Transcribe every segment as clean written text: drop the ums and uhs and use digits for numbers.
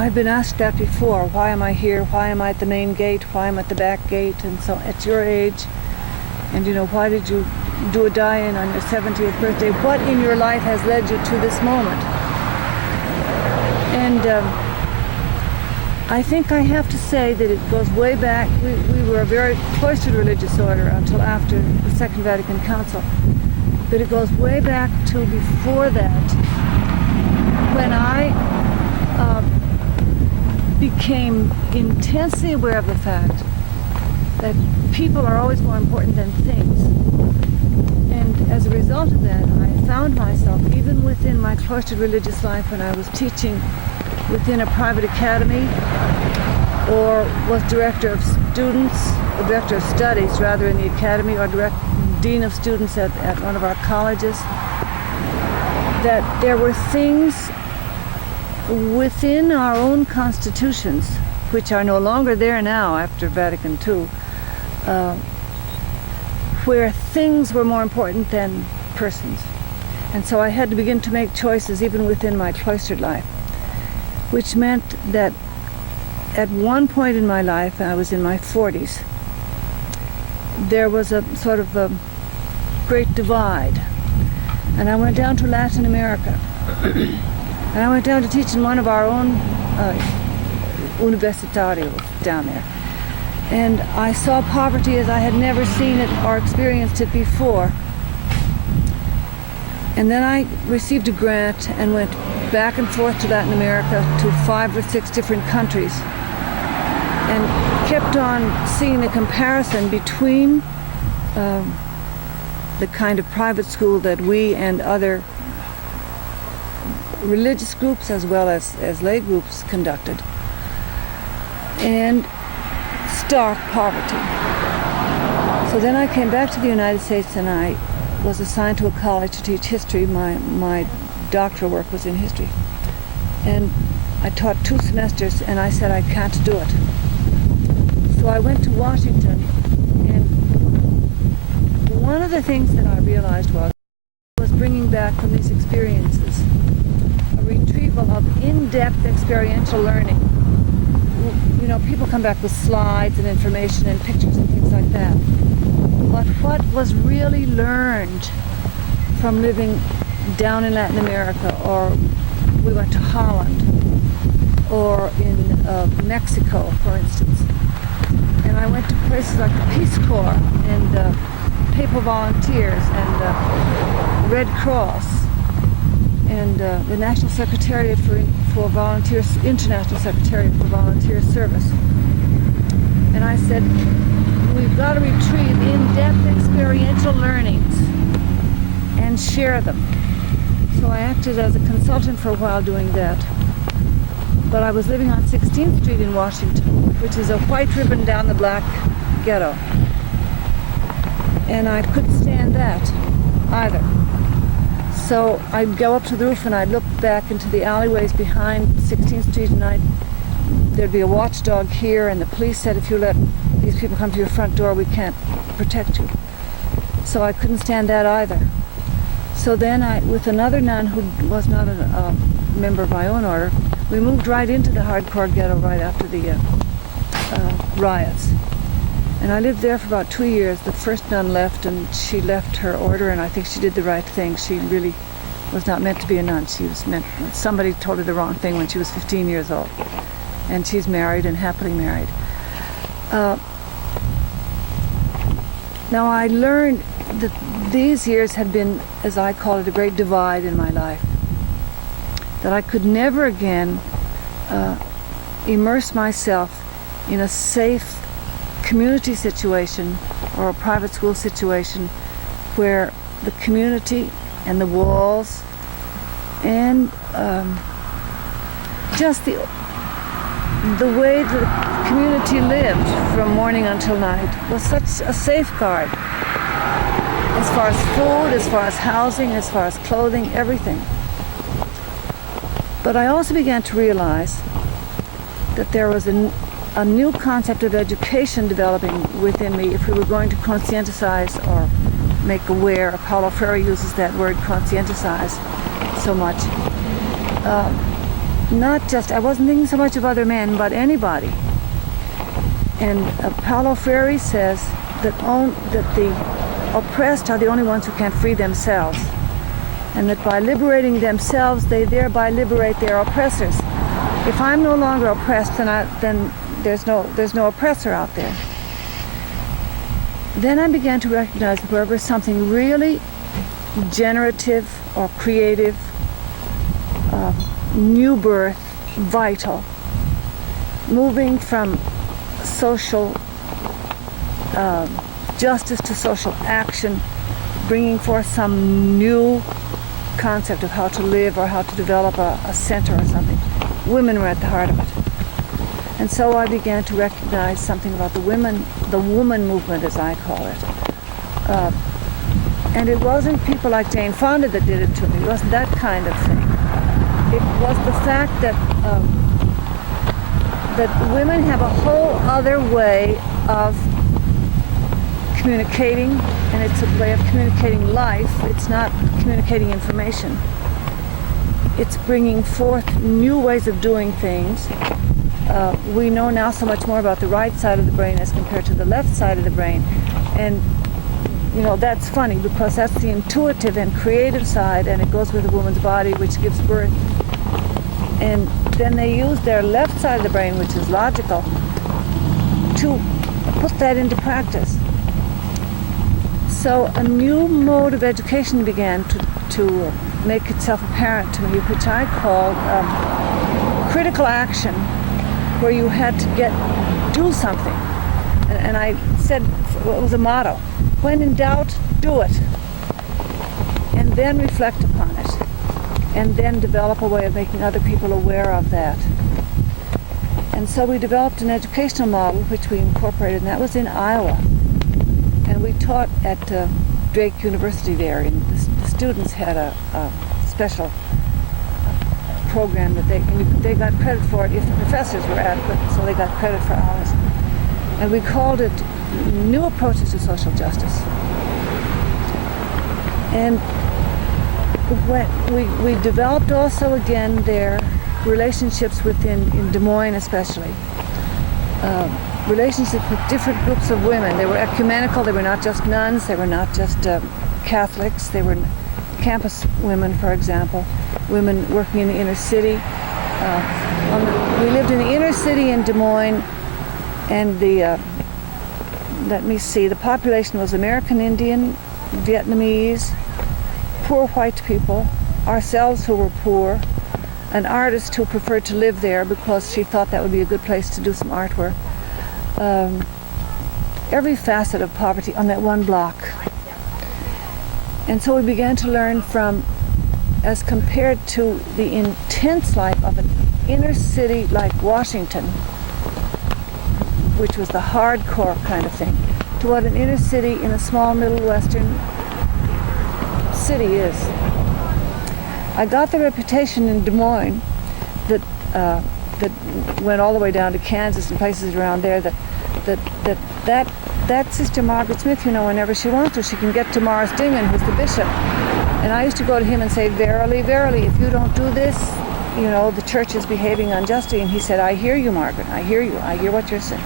I've been asked that before. Why am I here? Why am I at the main gate? Why am I at the back gate? And so at your age, and why did you do a die-in on your 70th birthday? What in your life has led you to this moment? And I think I have to say that it goes way back. We were a very cloistered religious order until after the Second Vatican Council. But it goes way back to before that, when I became intensely aware of the fact that people are always more important than things. And as a result of that, I found myself, even within my cloistered religious life, when I was teaching within a private academy, or was director of students, or director of studies rather in the academy, or dean of students at one of our colleges, that there were things within our own constitutions, which are no longer there now after Vatican II, where things were more important than persons. And so I had to begin to make choices even within my cloistered life, which meant that at one point in my life, I was in my 40s, there was a sort of a great divide. And I went down to Latin America. And I went down to teach in one of our own universitarios down there. And I saw poverty as I had never seen it or experienced it before. And then I received a grant and went back and forth to Latin America, to 5 or 6 different countries, and kept on seeing the comparison between the kind of private school that we and other religious groups as well as lay groups conducted, and stark poverty. So then I came back to the United States and I was assigned to a college to teach history. My doctoral work was in history. And I taught 2 semesters and I said I can't do it. So I went to Washington, and one of the things that I realized was bringing back from these experiences a retrieval of in-depth experiential learning. People come back with slides and information and pictures and things like that. But what was really learned from living down in Latin America, or we went to Holland, or in Mexico, for instance. And I went to places like the Peace Corps and Papal Volunteers and Red Cross and the National Secretariat for Volunteers, International Secretariat for Volunteer Service. And I said, we've got to retrieve in-depth experiential learnings and share them. So I acted as a consultant for a while doing that. But I was living on 16th Street in Washington, which is a white ribbon down the black ghetto. And I couldn't stand that either. So I'd go up to the roof and I'd look back into the alleyways behind 16th Street, and there'd be a watchdog here, and the police said, if you let these people come to your front door, we can't protect you. So I couldn't stand that either. So then with another nun who was not a member of my own order, we moved right into the hardcore ghetto right after the riots. And I lived there for about 2 years. The first nun left, and she left her order, and I think she did the right thing. She really was not meant to be a nun. Somebody told her the wrong thing when she was 15 years old. And she's married and happily married. Now I learned that these years had been, as I call it, a great divide in my life. That I could never again immerse myself in a safe community situation or a private school situation where the community and the walls and just the way the community lived from morning until night was such a safeguard, as far as food, as far as housing, as far as clothing, everything. But I also began to realize that there was a new concept of education developing within me if we were going to conscientize or make aware. Paulo Freire uses that word, conscientize, so much. not just, I wasn't thinking so much of other men, but anybody. And Paulo Freire says that the oppressed are the only ones who can't free themselves, and that by liberating themselves, they thereby liberate their oppressors. If I'm no longer oppressed, then there's no oppressor out there. Then I began to recognize that wherever something really generative or creative, new birth, vital, moving from social justice to social action, bringing forth some new concept of how to live or how to develop a center or something. Women were at the heart of it. And so I began to recognize something about the woman movement, as I call it. And it wasn't people like Jane Fonda that did it to me. It wasn't that kind of thing. It was the fact that that women have a whole other way of communicating, and it's a way of communicating life. It's not communicating information. It's bringing forth new ways of doing things. We know now so much more about the right side of the brain as compared to the left side of the brain. And, you know, that's funny because that's the intuitive and creative side, and it goes with a woman's body, which gives birth. And then they use their left side of the brain, which is logical, to put that into practice. So a new mode of education began to make itself apparent to me, which I called critical action, where you had to do something. And I said, well, it was a motto, when in doubt, do it. And then reflect upon it. And then develop a way of making other people aware of that. And so we developed an educational model which we incorporated, and that was in Iowa. And we taught at Drake University there, and the students had a special program that they got credit for it if the professors were adequate, so they got credit for ours. And we called it New Approaches to Social Justice. And when we developed also again their relationships in Des Moines especially, relationships with different groups of women. They were ecumenical. They were not just nuns. They were not just Catholics. They were campus women, for example, women working in the inner city. We lived in the inner city in Des Moines, and let me see, the population was American Indian, Vietnamese, poor white people, ourselves who were poor, an artist who preferred to live there because she thought that would be a good place to do some artwork. Every facet of poverty on that one block. And so we began to learn from, as compared to the intense life of an inner city like Washington, which was the hardcore kind of thing, to what an inner city in a small middle western city is. I got the reputation in Des Moines that went all the way down to Kansas and places around there that Sister Margaret Smith, you know, whenever she wants to, she can get to Morris Dingman, who's the bishop. And I used to go to him and say, verily, verily, if you don't do this, you know, the church is behaving unjustly. And he said, I hear you, Margaret, I hear you, I hear what you're saying.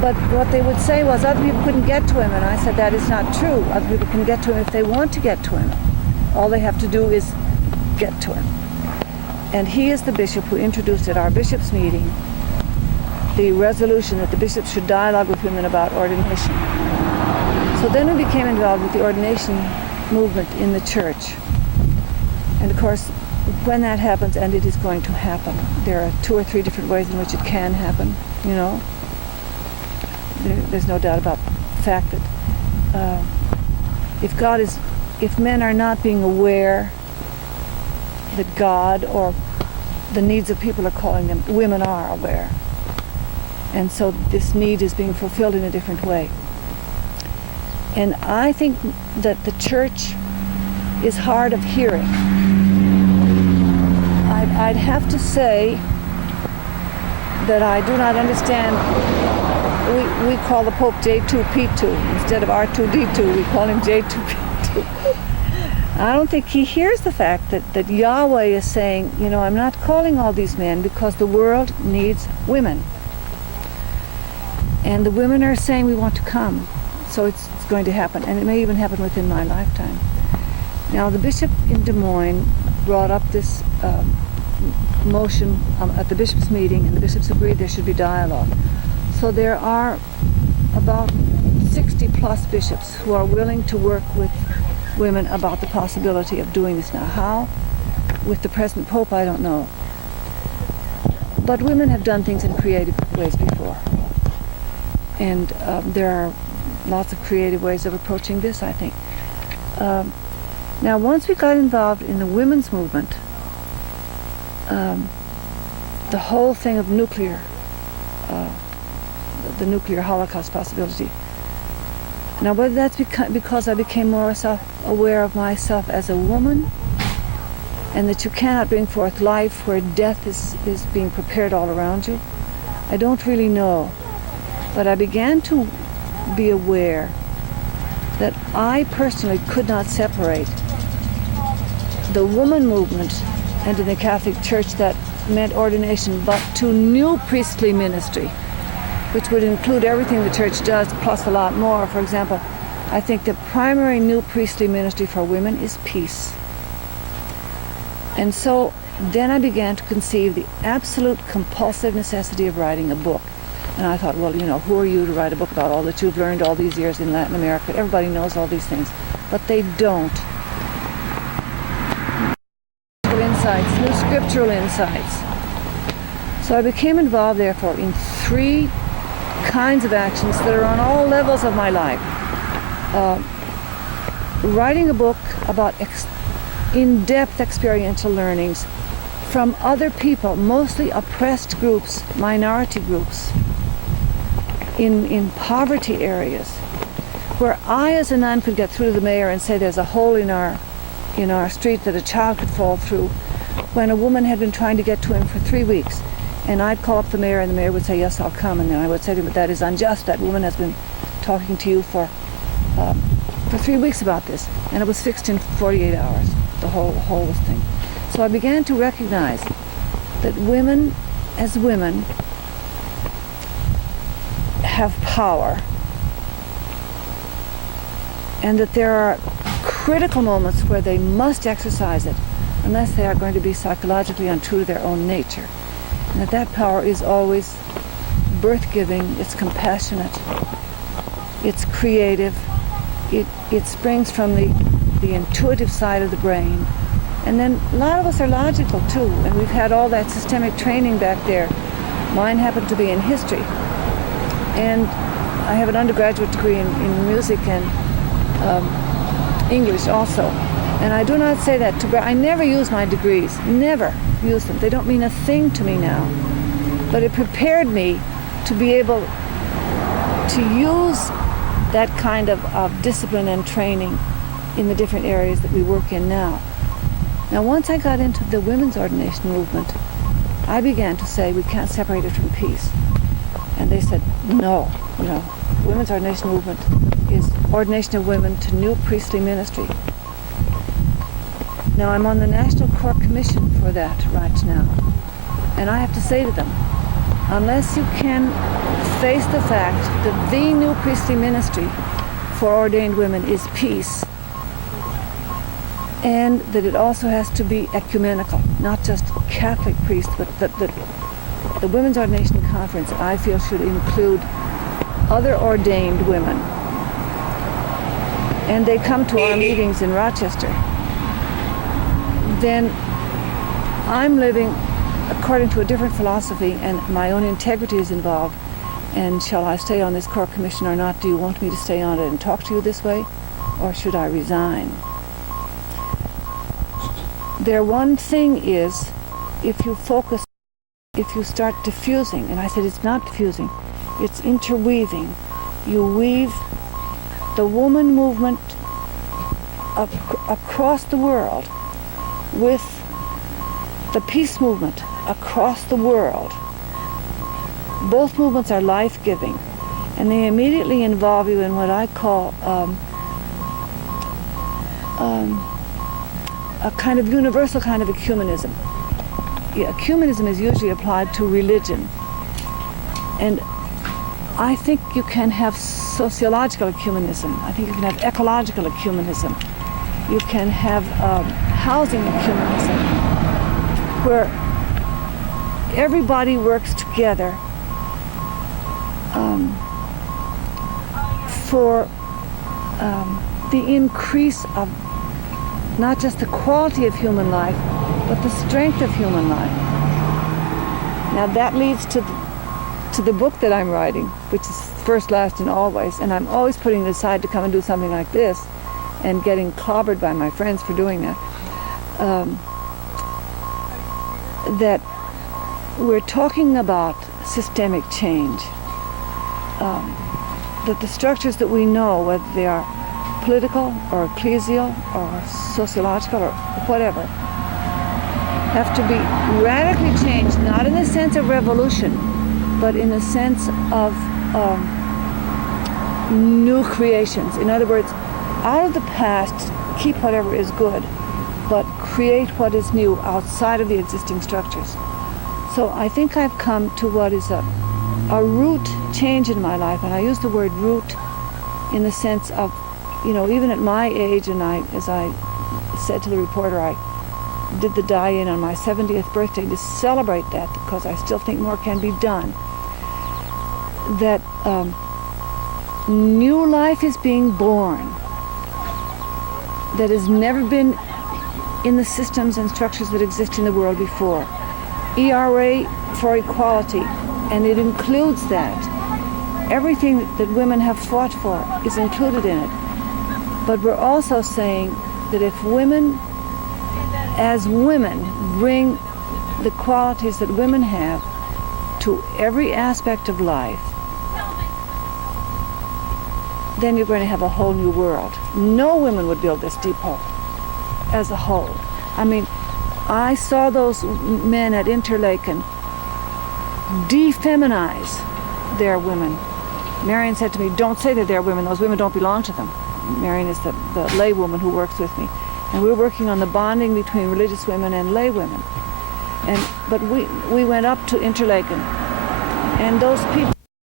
But what they would say was other people couldn't get to him, and I said that is not true. Other people can get to him if they want to get to him. All they have to do is get to him. And he is the bishop who introduced at our bishop's meeting the resolution that the bishops should dialogue with women about ordination. So then we became involved with the ordination movement in the church. And of course, when that happens, and it is going to happen, there are 2 or 3 different ways in which it can happen, you know. There's no doubt about the fact that if men are not being aware that God or the needs of people are calling them, women are aware. And so this need is being fulfilled in a different way. And I think that the church is hard of hearing. I'd have to say that I do not understand. We call the Pope J2P2 instead of R2D2. We call him J2P2. I don't think he hears the fact that Yahweh is saying, you know, I'm not calling all these men because the world needs women. And the women are saying we want to come. So it's going to happen, and it may even happen within my lifetime. Now, the bishop in Des Moines brought up this motion at the bishop's meeting, and the bishops agreed there should be dialogue. So there are about 60 plus bishops who are willing to work with women about the possibility of doing this. Now, how? With the present pope, I don't know. But women have done things in creative ways before. And there are lots of creative ways of approaching this, I think. Now, once we got involved in the women's movement, the whole thing of nuclear, the nuclear Holocaust possibility. Now, whether that's because I became more self-aware of myself as a woman, and that you cannot bring forth life where death is being prepared all around you, I don't really know. But I began to be aware that I personally could not separate the woman movement, and in the Catholic Church that meant ordination, but to new priestly ministry, which would include everything the church does plus a lot more. For example, I think the primary new priestly ministry for women is peace. And so then I began to conceive the absolute compulsive necessity of writing a book. And I thought, well, you know, who are you to write a book about all that you've learned all these years in Latin America? Everybody knows all these things, but they don't. Insights, new scriptural insights. So I became involved, therefore, in 3 kinds of actions that are on all levels of my life. Writing a book about in-depth experiential learnings from other people, mostly oppressed groups, minority groups, in poverty areas, where I as a nun could get through to the mayor and say there's a hole in our street that a child could fall through, when a woman had been trying to get to him for 3 weeks. And I'd call up the mayor, and the mayor would say, yes, I'll come. And then I would say to him, but that is unjust. That woman has been talking to you for 3 weeks about this. And it was fixed in 48 hours, the whole thing. So I began to recognize that women, as women, have power. And that there are critical moments where they must exercise it, unless they are going to be psychologically untrue to their own nature. And that power is always birth-giving, it's compassionate, it's creative, it springs from the intuitive side of the brain. And then a lot of us are logical too, and we've had all that systemic training back there. Mine happened to be in history. And I have an undergraduate degree in music and English also. And I do not say that I never use my degrees, never use them. They don't mean a thing to me now. But it prepared me to be able to use that kind of discipline and training in the different areas that we work in now. Now, once I got into the women's ordination movement, I began to say we can't separate it from peace. And they said, no, you know, women's ordination movement is ordination of women to new priestly ministry. Now, I'm on the National Core Commission for that right now. And I have to say to them, unless you can face the fact that the new priestly ministry for ordained women is peace, and that it also has to be ecumenical, not just Catholic priests, but the Women's Ordination Conference, I feel, should include other ordained women. And they come to our meetings in Rochester. Then I'm living according to a different philosophy, and my own integrity is involved. And shall I stay on this core commission or not? Do you want me to stay on it and talk to you this way? Or should I resign? Their one thing is, if you focus, if you start diffusing, and I said it's not diffusing, it's interweaving. You weave the woman movement across the world with the peace movement across the world. Both movements are life-giving, and they immediately involve you in what I call a kind of universal kind of ecumenism. Yeah, ecumenism is usually applied to religion. And I think you can have sociological ecumenism. I think you can have ecological ecumenism. You can have housing ecumenism, where everybody works together for the increase of not just the quality of human life, but the strength of human life. Now that leads to the book that I'm writing, which is First, Last, and Always, and I'm always putting it aside to come and do something like this and getting clobbered by my friends for doing that. That we're talking about systemic change. That the structures that we know, whether they are political or ecclesial or sociological or whatever, have to be radically changed, not in the sense of revolution, but in the sense of new creations. In other words, out of the past, keep whatever is good, but create what is new outside of the existing structures. So I think I've come to what is a root change in my life, and I use the word root in the sense of, even at my age, and as I said to the reporter, I did the die-in on my 70th birthday to celebrate that, because I still think more can be done. That new life is being born that has never been in the systems and structures that exist in the world before. HeRSToRy for equality, and it includes that. Everything that women have fought for is included in it. But we're also saying that if women, as women, bring the qualities that women have to every aspect of life, then you're going to have a whole new world. No women would build this depot as a whole. I mean, I saw those men at Interlaken defeminize their women. Marion said to me, don't say that they're women, those women don't belong to them. Marion is the lay woman who works with me. And we're working on the bonding between religious women and lay women. But we went up to Interlaken, and those people